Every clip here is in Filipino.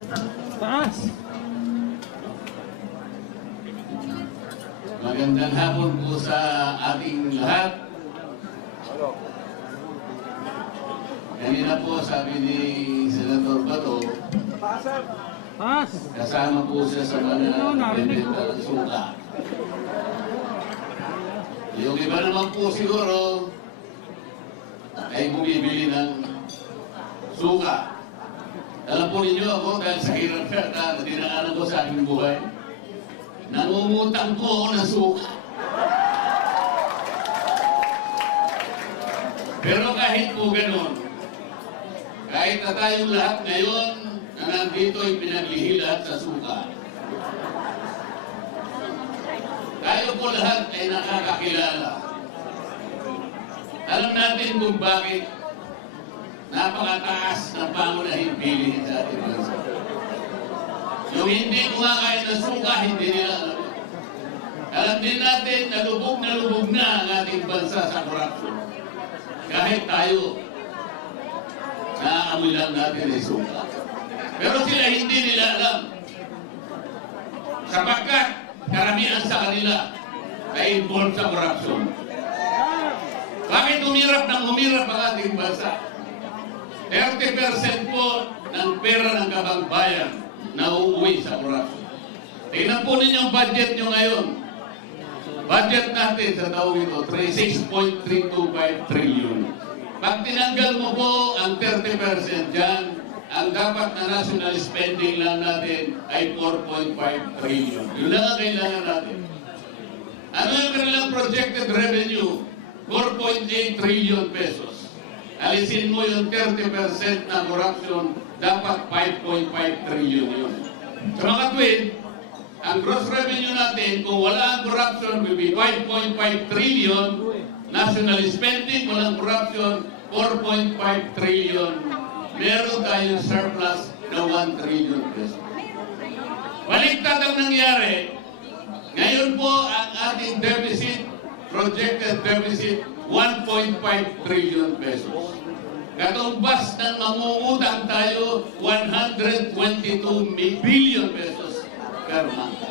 Taas! Magandang hapon po sa ating lahat. Kanina po sabi ni Senator Bato, Taas! kasama po siya sa mga nagbebenta ng suka. Yung iba naman po siguro ay bumibili ng suka. Alam po ninyo ako dahil sa hirap na dinaanan ko sa aking buhay, nangungutang po ako ng suka. Pero kahit po ganun, kahit na tayong lahat ngayon na nandito ay pinaglihilat sa suka, tayo po lahat ay nakakakilala. Alam natin kung bakit napakataas ng pangunahing bilihin sa ating bansa. Yung hindi kumakain ng suka, hindi nila alam. Alam din natin na lubog na ang ating bansa sa korupsyon. Kahit tayo, naaamoy lang natin ay suka. Pero sila hindi nila alam. Sapagkat karamihan sa kanila ay involved sa korupsyon. Bakit humirap ng humirap ang ating bansa? 30% po ng pera ng kabangbayan na uuwi sa korupsyon. Tingnan po ninyo ang budget nyo ngayon. Budget natin sa taong ito, 6.325 trillion. Pag tinanggal mo po ang 30% dyan, ang dapat na national spending lang natin ay 4.5 trillion. Yun lang ang kailangan natin. Ano yung kanilang projected revenue? 4.8 trillion pesos. Alisin mo yung 30% na corruption, dapat 5.5 trillion yun. Sa mga twin, ang gross revenue natin, kung wala ang corruption, will be 5.5 trillion. National spending, walang corruption, 4.5 trillion. Meron tayong surplus na 1 trillion pesos. Baliktad ang nangyari. Ngayon po, ang ating deficit, projected deficit, 1.5 trillion pesos. Katumbas ng mangungutang tayo, 122 billion pesos per month.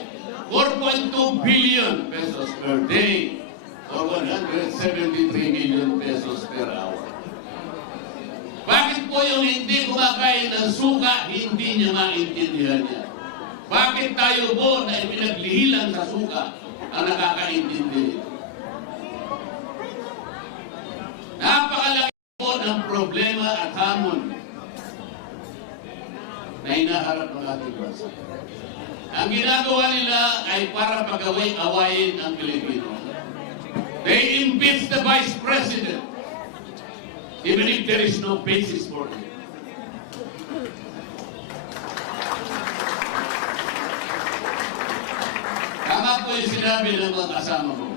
4.2 billion pesos per day or 173 million pesos per hour. Bakit po yung hindi kumakain ng suka, hindi niya maintindihan niya? Bakit tayo po na ipinaglihilan sa suka ang nakakaintindi nito? Napakalaki po ng problema at hamon na hinaharap ng ating bansa. Ang ginagawa nila ay para pag-awayin ang Pilipino. They impeach the Vice President even if there is no basis for it. Tama po yung sinabi ng mga kasama ko.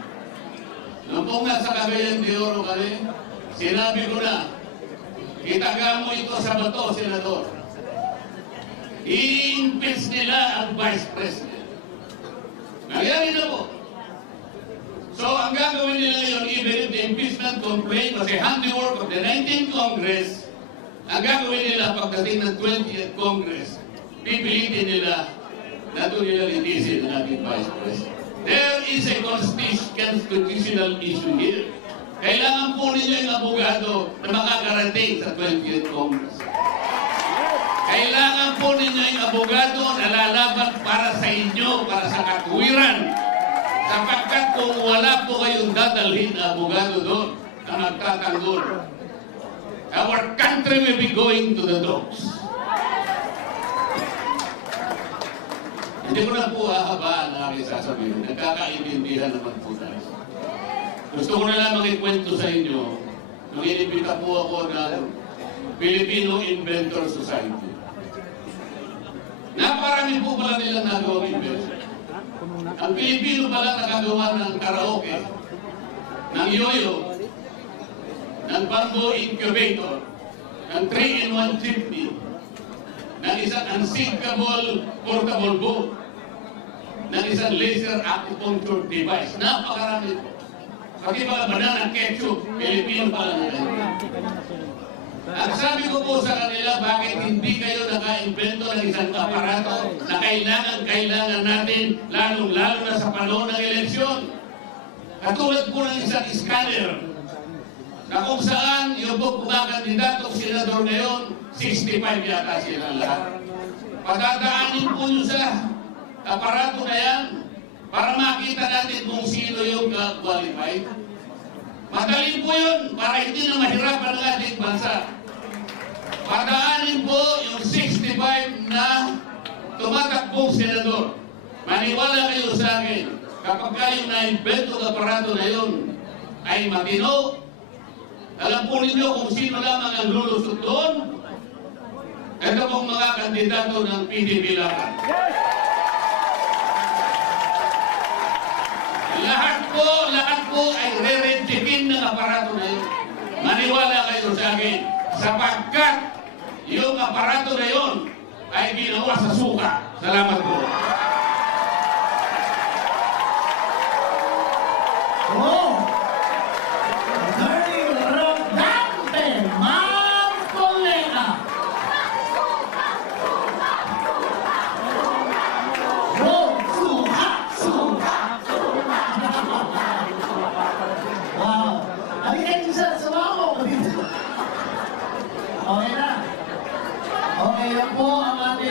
Nung pong nasa Cagayan de Oro kami, sinabi ko na, itaga mo ito sa bato, Senador. I-impeach nila ang Vice President. Nangyari na po. So, ang gagawin nila ngayon, even if the impeachment complaint was a handiwork of the 19th Congress, ang gagawin nila pagdating ng 20th Congress, pipilitin nila na doon nila linisin ang ating Vice President. There is a constitutional issue here. Kailangan po ninyo yung abogado na makakarating sa 20th Congress. Kailangan po ninyo yung abogado na lalaban para sa inyo, para sa katuwiran. Sapagkat kung wala po kayong dadalhin na abogado doon na magtatanggol, our country will be going to the dogs. Hindi ko na po hahabaan ang aking sasabihin. Nagkakaintindihan naman po tayo. Gusto ko na lang ikwento sa inyo nung inibita po ako ng Filipino Inventor Society. Naparami po pala nilang nagawang invention. Ang Pilipino pala nakagawa ng karaoke, ng yoyo, ng bamboo incubator, ng 3-in-1 chimney, ng isang unsinkable portable boat, ng isang laser acupuncture device. Napakarami po. Pati mga banana ketchup, Pilipino pala na rin. Ang sabi ko po sa kanila, bakit hindi kayo naka-invento ng isang aparato na kailangan natin, lalong-lalo na sa panahon ng eleksyon. Katulad po ng isang scanner, na kung saan yung po kumakandidatong senador ngayon, 65 yata sila lahat. Padadaanin po nyo sa aparato na yan para makita natin kung sino yung qualified. Madali po yun para hindi na mahirapan ang ating bansa. Padaanin po yung 65 na tumatakbong senador. Maniwala kayo sa akin, kapag kayo na-invento ng aparato na yun ay matino, alam po ninyo kung sino lamang ang lulusot doon? Ito pong mga kandidato ng PDP lamang. Lahat po ay re-redikin ng aparato na yun. Maniwala kayo sa akin, sapagkat yung aparato na yun ay ginawa sa suka. Salamat po. Oh! Attorney Rodante Marcoleta. Oh, suka! Suka! Wow! Halika dito sa